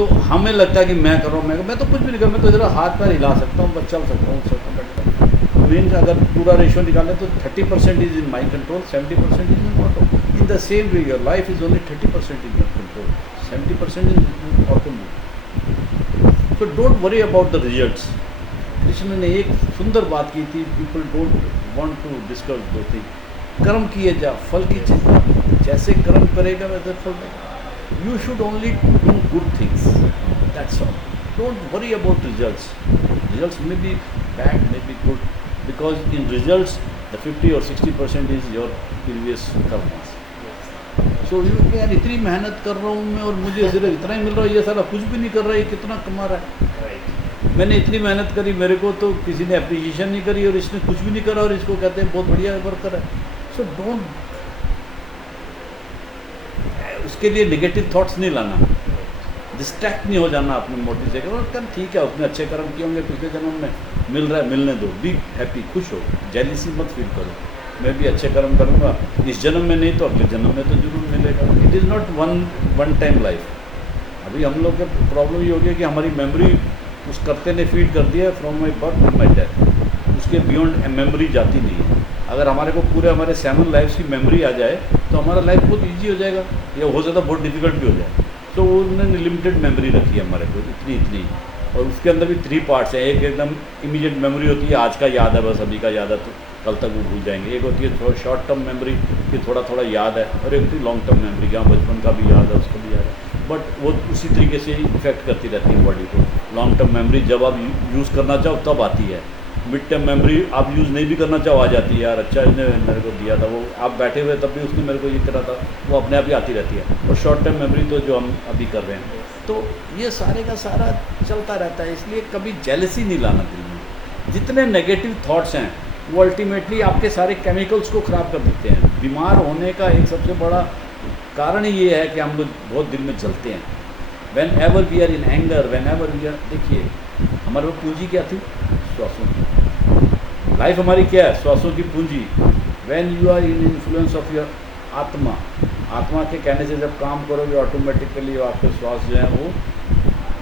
तो हमें लगता है कि मैं कर रहा हूँ, मैं तो कुछ भी नहीं कर, मैं तो ज़रा हाथ पैर हिला सकता हूँ, बस चल सकता हूँ। मीन्स अगर पूरा रेशो निकालें तो 30% is in my control, 70% is in auto. In the same way your life is only 30% in your control, 70% is auto mode. So don't worry about the results. Krishna ने एक सुंदर बात की थी, people don't want to discuss two thing. कर्म किए जा, फल की चिंता, जैसे कर्म करेगा वैसे फल देगा। You should only do good things, that's all. Don't worry about results. Results may be bad, may be good, because in results the 50 और 60% is your previous karmas. So you यार इतनी मेहनत कर रहा हूँ मैं और मुझे सिर्फ इतना ही मिल रहा है, ये सारा कुछ भी नहीं कर रहा है, ये कितना कमा रहा है। मैंने इतनी मेहनत करी, मेरे को तो किसी ने अप्रिशिएशन नहीं करी और इसने कुछ भी नहीं करा और इसको कहते हैं बहुत बढ़िया वर्कर है। सो डोंट, उसके लिए नेगेटिव थॉट्स नहीं लाना, डिस्ट्रैक्ट नहीं हो जाना अपने मोटिव से। कर ठीक है, उसने अच्छे कर्म किए होंगे पिछले जन्म में, मिल रहा है मिलने दो, बी हैप्पी, खुश हो, जेलिसी मत फील करो। मैं भी अच्छे कर्म करूँगा, इस जन्म में नहीं तो अगले जन्म में तो जरूर मिलेगा। It is not one time life. अभी हम लोग के प्रॉब्लम ये हो गया कि हमारी मेमोरी उस कर्ते ने फीड कर दिया from my birth to my death, उसके बियॉन्ड मेमोरी जाती नहीं है। अगर हमारे को पूरे हमारे 7 लाइफ्स की मेमोरी आ जाए तो हमारा लाइफ बहुत ईजी हो जाएगा, या हो सकता है बहुत डिफिकल्ट भी हो जाए। तो उन्होंने लिमिटेड मेमोरी रखी है हमारे को, इतनी, और उसके अंदर भी 3 पार्ट्स हैं। एक एकदम इमीडिएट मेमोरी होती है, आज का याद है, बस अभी का याद है तो कल तक वो भूल जाएंगे। एक होती है थोड़ा शॉर्ट टर्म मेमोरी कि थोड़ा थोड़ा याद है, और एक होती है लॉन्ग टर्म मेमोरी, जहाँ बचपन का भी याद है, उसका भी याद है, बट वो उसी तरीके से ही इफेक्ट करती रहती है बॉडी को। लॉन्ग टर्म मेमोरी जब आप यूज़ करना चाहो तब आती है, मिड टर्म मेमोरी आप यूज़ नहीं भी करना चाहो आ जाती है, यार अच्छा इसने मेरे को दिया था, वो आप बैठे हुए तब भी उसने मेरे को ये करा था, वो अपने आप ही आती रहती है। और शॉर्ट टर्म मेमोरी तो जो हम अभी कर रहे हैं, तो ये सारे का सारा चलता रहता है। इसलिए कभी जेलसी नहीं लाना दिल में। जितने नेगेटिव थॉट्स हैं वो अल्टीमेटली आपके सारे केमिकल्स को ख़राब कर देते हैं। बीमार होने का एक सबसे बड़ा कारण ही ये है कि हम लोग बहुत दिल में जलते हैं। Whenever we are in anger, whenever we are, देखिए हमारे वो पूंजी क्या थी, श्वासों की। लाइफ हमारी क्या है, श्वासों की पूंजी। When you are in influence of your आत्मा, आत्मा के कहने से जब काम करोगे ऑटोमेटिकली आपके श्वास जो हैं वो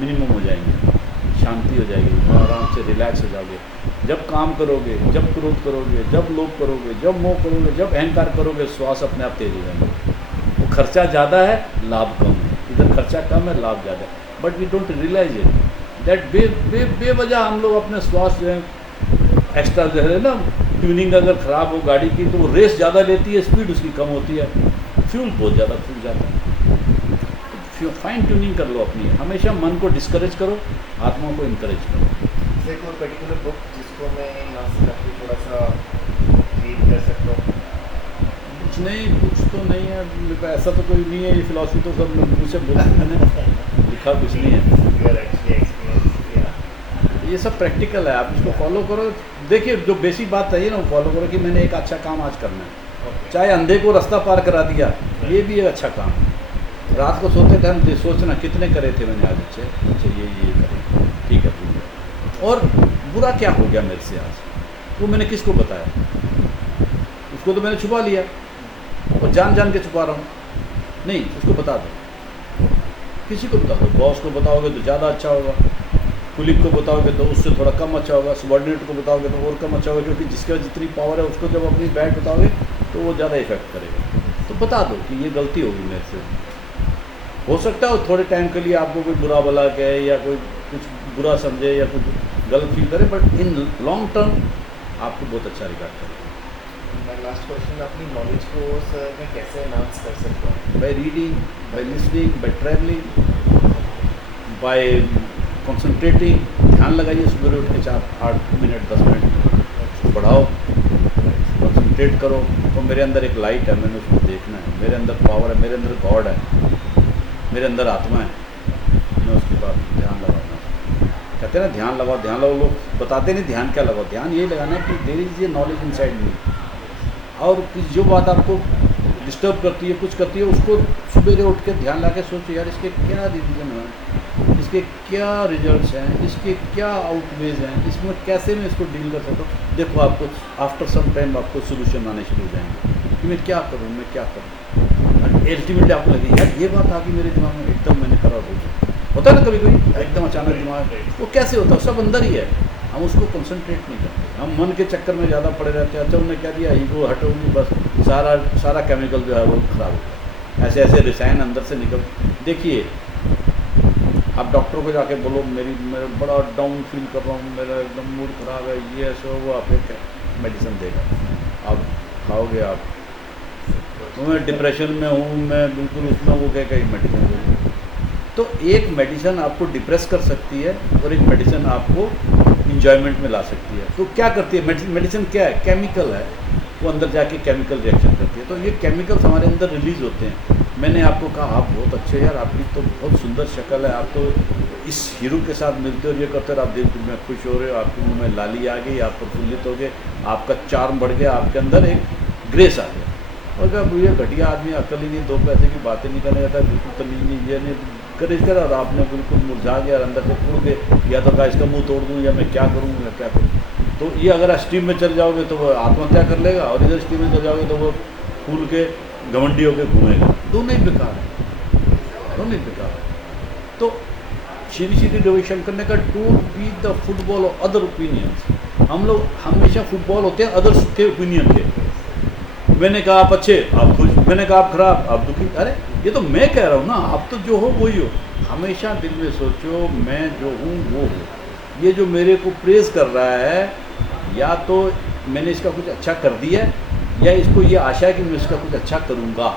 मिनिमम हो जाएंगे, शांति हो जाएगी, आराम से रिलैक्स हो जाओगे। जब काम करोगे, जब क्रोध करोगे, जब लोभ करोगे, जब मोह करोगे, जब अहंकार करोगे, श्वास अपने आप तेज हो जाएंगे। वो खर्चा ज़्यादा है, लाभ कम है। इधर खर्चा कम है, लाभ ज़्यादा है, but we don't realise it that बेवजह हम लोग अपने श्वास जो है एक्स्ट्रा जो है ना, ट्यूनिंग अगर ख़राब हो गाड़ी की तो वो रेस ज़्यादा लेती है, स्पीड उसकी कम होती है, फ्यूल बहुत ज़्यादा फूल जाता है। तो फाइन ट्यूनिंग कर लो अपनी, हमेशा मन को डिस्करेज करो, आत्मा को इनकरेज करो। जैसे कोई पर्टिकुलर बुक जिसको मैं यहाँ से काफ़ी थोड़ा सा रीड कर सकता हूँ? कुछ नहीं, कुछ तो नहीं है मेरे पास, ऐसा तो कोई नहीं है। ये फिलॉसफी तो सब मुझे से बोला मैंने लिखा कुछ नहीं है। ये सब प्रैक्टिकल है, आप इसको फॉलो करो। देखिए जो बेसिक बात है ना, वो फॉलो करो कि मैंने एक अच्छा काम आज करना है। चाहे अंधे को रास्ता पार करा दिया, ये भी एक अच्छा काम है। रात को सोते टाइम सोचना कितने करे थे मैंने आज, अच्छे ये करे, ठीक है ठीक है। और बुरा क्या हो गया मेरे से आज, वो मैंने किसको बताया, उसको तो मैंने छुपा लिया और जान जान के छुपा रहा हूँ। नहीं, उसको बता दो, किसी को बता दो। बॉस को बताओगे तो ज़्यादा अच्छा होगा, कुलीग को बताओगे तो उससे थोड़ा कम अच्छा होगा, सबॉर्डिनेट को बताओगे तो और कम अच्छा होगा, क्योंकि जिसके पास जितनी पावर है उसको जब अपनी बैड बताओगे तो वो ज़्यादा इफेक्ट करेगा। तो बता दो कि ये गलती होगी मेरे से। हो सकता है थोड़े टाइम के लिए आपको कोई बुरा भला कहे या कोई कुछ बुरा समझे या कुछ गलत फील करे, बट इन लॉन्ग टर्म आपको बहुत अच्छा रिगार्ड करेगा। मैं लास्ट क्वेश्चन, अपनी नॉलेज को सर मैं कैसे एनहांस कर सकता हूँ? By reading, by listening, by travelling, by concentrating. ध्यान लगाइए सुबह उठ के 4-8 मिनट 10 मिनट उसको बढ़ाओ, कंसंट्रेट करो। तो मेरे अंदर एक लाइट है, मैंने उसको देखना है, मेरे अंदर पावर है, मेरे अंदर गॉड है, मेरे अंदर आत्मा है, मैं उसके बाद ध्यान लगाऊंगा। कहते हैं ना ध्यान लगाओ, ध्यान लगाओ, लोग बताते नहीं ध्यान क्या लगाओ। ध्यान ये लगाना है कि देयर इज ये नॉलेज इनसाइड मी, और जो बात आपको डिस्टर्ब करती है, कुछ करती है, उसको सुबह उठ के ध्यान ला के सोचो, यार इसके क्या रीज़न है, इसके क्या रिजल्ट्स हैं, इसके क्या आउटवेज हैं, इसमें कैसे मैं इसको डील कर सकता हूँ। देखो आपको आफ्टर सम टाइम आपको सोल्यूशन आने शुरू हो जाएंगे कि मैं क्या करूँ, मैं क्या करूँ। अल्टीमेटली आपको लगे यार ये बात आ गई मेरे दिमाग में, एकदम मैंने करा हो होता है ना कभी कभी एकदम अचानक दिमाग, वो कैसे होता है? सब अंदर ही है, हम उसको कंसंट्रेट नहीं करते, हम मन के चक्कर में ज़्यादा पड़े रहते हैं। अच्छा उन्होंने क्या दिया, ईगो हटोगी बस सारा केमिकल जो है वो खराब होता है। ऐसे ऐसे रसायन अंदर से निकल, देखिए आप डॉक्टर को जाके बोलो मेरा बड़ा डाउन फील कर रहा हूँ, मेरा एकदम मूड ख़राब है, ये ऐसा, वो आप एक मेडिसिन देगा, आप खाओगे, आप तो मैं डिप्रेशन में हूँ, मैं बिल्कुल उसमें, वो कहेगा एक मेडिसिन देगा। तो एक मेडिसिन आपको डिप्रेस कर सकती है और एक मेडिसिन आपको इंजॉयमेंट में ला सकती है। तो क्या करती है मेडिसिन? क्या है? केमिकल है, वो अंदर जाके केमिकल रिएक्शन करती है। तो ये केमिकल्स हमारे अंदर रिलीज होते हैं। मैंने आपको कहा आप बहुत अच्छे यार, आपकी तो बहुत सुंदर शक्ल है, आप तो इस हीरो के साथ मिलते हो और ये करते हो, आप दिल में खुश हो रहे हो, आपके मुंह में लाली आ गई, आप प्रफुल्लित हो गए, आपका चार्म बढ़ गया, आपके अंदर एक ग्रेस आ गया। और जब ये घटिया आदमी अकल ही नहीं, दो पैसे की बातें नहीं करने जाता, बिल्कुल तमीज नहीं, ये नहीं करे कर, और आपने बिल्कुल मुरझा गया, अंदर से टूट गए, या तो कहा इसका मुंह तोड़ दूँ, या मैं क्या करूँ, या क्या करूँ। तो ये अगर स्ट्रीम में चल जाओगे तो वो आत्महत्या कर लेगा, और इधर स्ट्रीम में चल जाओगे तो वो फूल के घमंडी होकर घूमेगा। दोनों ही बेकार है, दोनों ही बेकार है। तो श्री श्री रविशंकर ने कहा don't be the football of other opinions. हम लोग हमेशा फुटबॉल होते हैं अदर्स के ओपिनियन के। मैंने कहा आप अच्छे, आप खुश, मैंने कहा आप खराब, आप दुखी। अरे ये तो मैं कह रहा हूँ ना, आप तो जो हो वही हो। हमेशा दिल में सोचो मैं जो हूँ वो हूँ। ये जो मेरे को प्रेज कर रहा है, या तो मैंने इसका कुछ अच्छा कर दिया है, या इसको ये आशा है कि मैं इसका कुछ अच्छा करूँगा,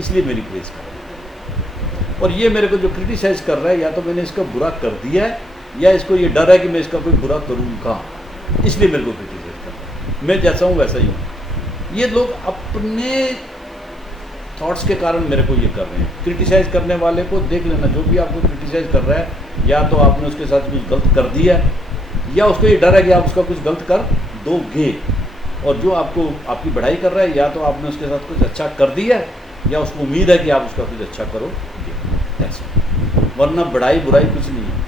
इसलिए मेरी प्रेज कर रहा है। और ये मेरे को जो क्रिटिसाइज़ कर रहा है, या तो मैंने इसका बुरा कर दिया है, या इसको ये डर है कि मैं इसका कोई बुरा करूँगा, इसलिए मेरे को क्रिटिसाइज़ कर रहा है। मैं जैसा हूँ वैसा ही हूँ। ये लोग अपने थॉट्स के कारण मेरे को ये कर रहे हैं। क्रिटिसाइज़ करने वाले को देख लेना, जो भी आपको क्रिटिसाइज़ कर रहा है, या तो आपने उसके साथ कुछ गलत कर दिया है, या उसको ये डर है कि आप उसका कुछ गलत कर दोगे। और जो आपको आपकी बढ़ाई कर रहा है, या तो आपने उसके साथ कुछ अच्छा कर दिया है, या उसको उम्मीद है कि आप उसका कुछ अच्छा करोगे, ऐसा। वरना बढ़ाई बुराई कुछ नहीं है।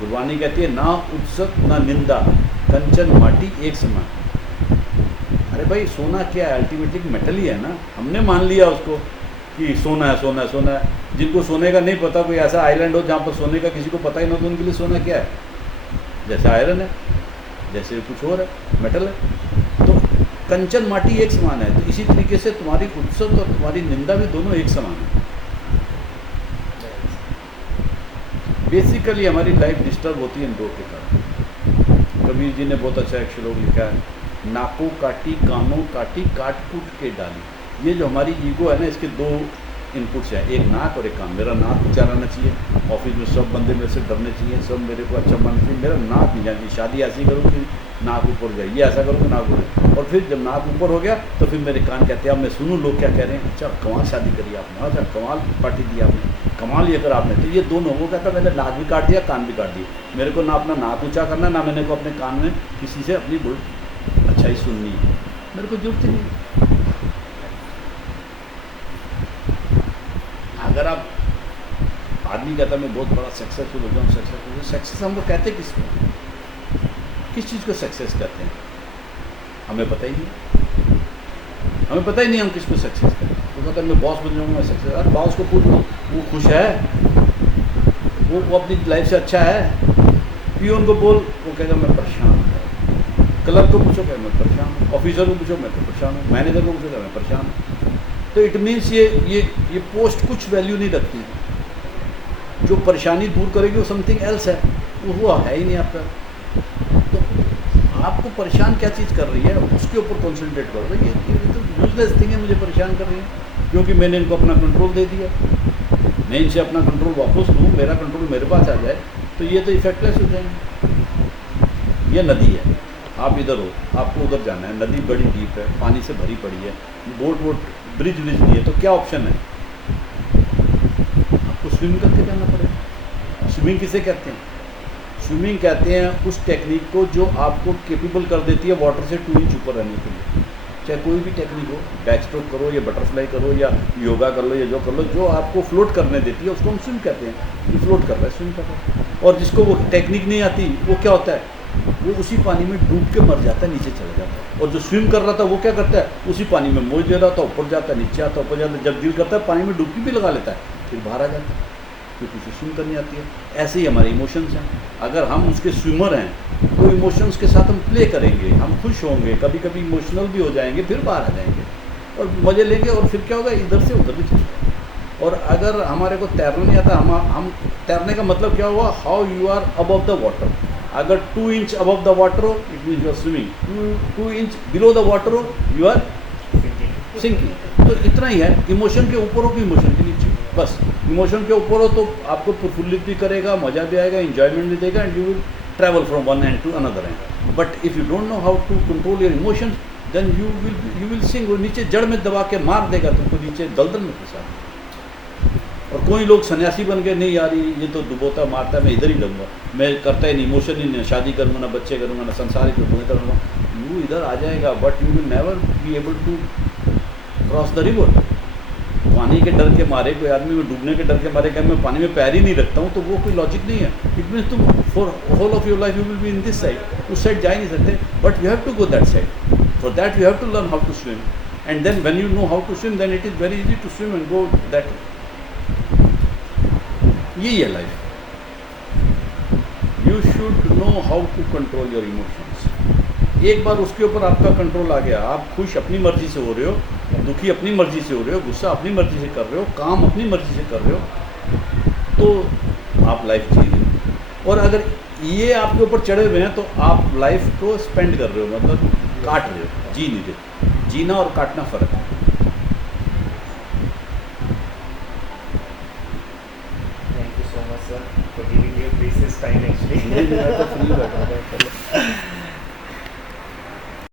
गुरबानी कहती है ना उत्सत ना निंदा, कंचन माटी एक समान। अरे भाई सोना क्या है? अल्टीमेटली मेटल ही है ना। हमने मान लिया उसको कि सोना है, सोना है, सोना है। जिनको सोने का नहीं पता, कोई ऐसा आइलैंड हो जहाँ पर सोने का किसी को पता ही ना, तो उनके लिए सोना क्या है? जैसे आयरन है, जैसे कुछ और है, मेटल है। तो कंचन माटी एक समान है। तो इसी तरीके से तुम्हारी उत्सत और तुम्हारी निंदा भी दोनों एक समान है। बेसिकली हमारी लाइफ डिस्टर्ब होती है इन दो के कारण। कबीर जी ने बहुत अच्छा एक श्लोक लिखा है, नाको काटी कानों काटी काट कूट के डाली। ये जो हमारी ईगो है ना, इसके दो इनपुट्स हैं, एक नाक और एक कान। मेरा नाक ऊँचा रहना चाहिए, ऑफिस में सब बंदे मेरे से डरने चाहिए, सब मेरे को अच्छा मानना चाहिए। मेरा नाक नहीं जाती, शादी ऐसी करूँ कि नाक ऊपर जाए, ये ऐसा करूँ कि नाक ऊपर। और फिर जब नाक ऊपर हो गया तो फिर मेरे कान कहते हैं अब मैं सुनूँ लोग क्या कह रहे हैं। अच्छा कमाल शादी करी आपने, अच्छा कमाल पार्टी दी आपने, कमाल ये करा आपने। तो ये दोनों, वो कहता मैंने नाक भी काट दिया, कान भी काट दिया। मेरे को ना अपना नाक ऊँचा करना, ना मैंने को अपने कान में किसी से अपनी अच्छाई सुननी है, मेरे को जरूरत ही नहीं। अगर आप आदमी कहता मैं बहुत बड़ा सक्सेसफुल हो जाऊँ, सक्सेस हम लोग कहते किसको, किस चीज़ को सक्सेस कहते हैं? हमें पता ही नहीं, हमें पता ही नहीं हम किसको सक्सेस कहते हैं। वो कहता है मैं बॉस बन जाऊँगा, मैं सक्सेस। अरे बॉस को पूछ लो, वो खुश है, वो अपनी लाइफ से अच्छा है। पियोन को बोल, वो कहेगा मैं परेशान हूँ। क्लर्क को पूछो क्या, मैं परेशान हूँ। ऑफिसर को पूछो, मैं तो परेशान हूँ। मैनेजर को पूछो क्या, मैं परेशान हूँ। तो इट मीन्स ये पोस्ट कुछ वैल्यू नहीं रखती। जो परेशानी दूर करेगी वो समथिंग एल्स है, वो है ही नहीं आपका। तो आपको परेशान क्या चीज़ कर रही है, उसके ऊपर कॉन्सेंट्रेट करो। भाई ये तो यूजलेस थिंग है, मुझे परेशान कर रही है, क्योंकि मैंने इनको अपना कंट्रोल दे दिया। मैं इनसे अपना कंट्रोल वापस लूँ, मेरा कंट्रोल मेरे पास आ जाए, तो ये तो इफेक्टलेस हो जाएंगे। ये नदी है, आप इधर हो, आपको उधर जाना है, नदी बड़ी डीप है, पानी से भरी पड़ी है, बोट ब्रिज नहीं है, तो क्या ऑप्शन है? आपको स्विम करके जाना पड़ेगा। स्विमिंग किसे कहते हैं? स्विमिंग कहते हैं उस टेक्निक को जो आपको केपेबल कर देती है वाटर से 2 इंच ऊपर रहने के लिए। चाहे कोई भी टेक्निक हो, बैक स्ट्रोक करो या बटरफ्लाई करो या योगा कर लो या जो कर लो, जो आपको फ्लोट करने देती है उसको हम स्विम कहते हैं। ये फ्लोट कर रहा है, स्विम कर रहा है। और जिसको वो टेक्निक नहीं आती, वो क्या होता है, वो उसी पानी में डूब के मर जाता है, नीचे चला जाता है। और जो स्विम कर रहा था वो क्या करता है, उसी पानी में मौज ले रहा था, ऊपर जाता है, नीचे आता है, ऊपर जाता है। जब दिल करता है पानी में डुबकी भी लगा लेता है। फिर बाहर आ जाता है क्योंकि उसे स्विम करनी आती है। ऐसे ही हमारे इमोशंस हैं, अगर हम उसके स्विमर हैं तो इमोशंस के साथ हम प्ले करेंगे, हम खुश होंगे, कभी कभी इमोशनल भी हो जाएंगे, फिर बाहर आ जाएंगे और मज़े लेंगे, और फिर क्या होगा, इधर से उधर भी चले जाएंगे। और अगर हमारे को तैरना नहीं आता, हम तैरने का मतलब क्या हुआ, how you are above the water. अगर 2 इंच अबव द वाटर हो it means you are swimming, 2 inch below the water हो यू आर सिंकिंग। तो इतना ही है, इमोशन के ऊपर हो कि इमोशन के नीचे, बस। इमोशन के ऊपर हो तो आपको प्रफुल्लित भी करेगा, मज़ा भी आएगा, इंजॉयमेंट भी देगा, and you will travel from one end to another end. But if you don't know how to control your emotions then you will sink. वो नीचे जड़ में दबा के मार देगा तुमको, नीचे दलदल में फंसा। और कोई लोग सन्यासी बन गए, नहीं यार ये तो डुबोता मारता है, मैं इधर ही रहूँगा, मैं करता ही नहीं, इमोशन ही नहीं, शादी करूँगा ना, बच्चे करूँगा ना, संसारिक करूँगा, यू इधर आ जाएगा, but you will never be able to cross the river. पानी के डर के मारे कोई आदमी में डूबने के डर के मारे क्या मैं पानी में पैर ही नहीं रखता हूँ, तो वो कोई लॉजिक नहीं है। इट मीन्स तुम for whole of your life you will be in this side, उस साइड जा ही नहीं सकते, but you have to go that side. For that you have to learn how to swim, and then when you know how to swim then it is very easy to swim and go that. यही है life. You should know how to control your emotions. एक बार उसके ऊपर आपका control आ गया, आप खुश अपनी मर्जी से हो रहे हो, दुखी अपनी मर्जी से हो रहे हो, गुस्सा अपनी मर्जी से कर रहे हो, काम अपनी मर्जी से कर रहे हो, तो आप लाइफ जी रहे हो। और अगर ये आपके ऊपर चढ़े हुए हैं तो आप लाइफ को स्पेंड कर रहे हो, मतलब काट रहे हो, जी नहीं रहे। जीना और काटना फ़र्क है। Thank you so much, sir, for giving your precious time actually. मैं तो फ्री बैठा था।